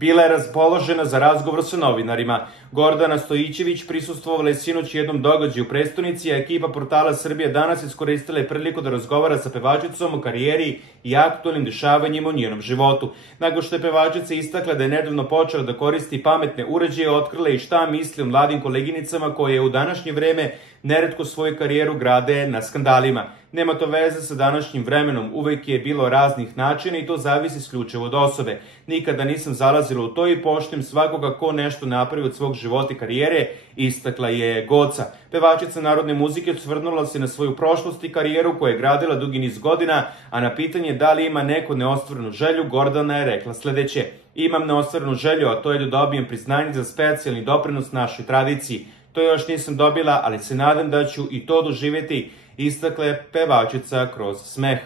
Bila je raspoložena za razgovor sa novinarima. Gordana Stojićević prisustvovala je sinoć jednom događaju u prestonici, a ekipa portala Srbija danas iskoristila je priliku da razgovara sa pevačicom o karijeri i aktualnim dešavanjima u njenom životu. Nakon što je pevačica istakla da je nedavno počela da koristi pametne uređaje, otkrila i šta misli o mladim koleginicama koje u današnje vreme neretko svoju karijeru grade na skandalima. Nema to veze sa današnjim vremenom, uvek je bilo raznih načina i to zavisi isključivo od osobe. Nikada nisam zalazila u to i poštujem svakoga ko nešto napravi od svog života i karijere, istakla je Goca. Pevačica narodne muzike osvrnula se na svoju prošlost i karijeru koju je gradila dugi niz godina, a na pitanje da li ima neku neostvarenu želju, Gordana je rekla sledeće: imam neostvarenu želju, a to je da dobijem priznanje za specijalni doprinos našoj tradiciji. To još nisam dobila, ali se nadam da ću i to doživjeti, istakla je pevačica kroz smeh.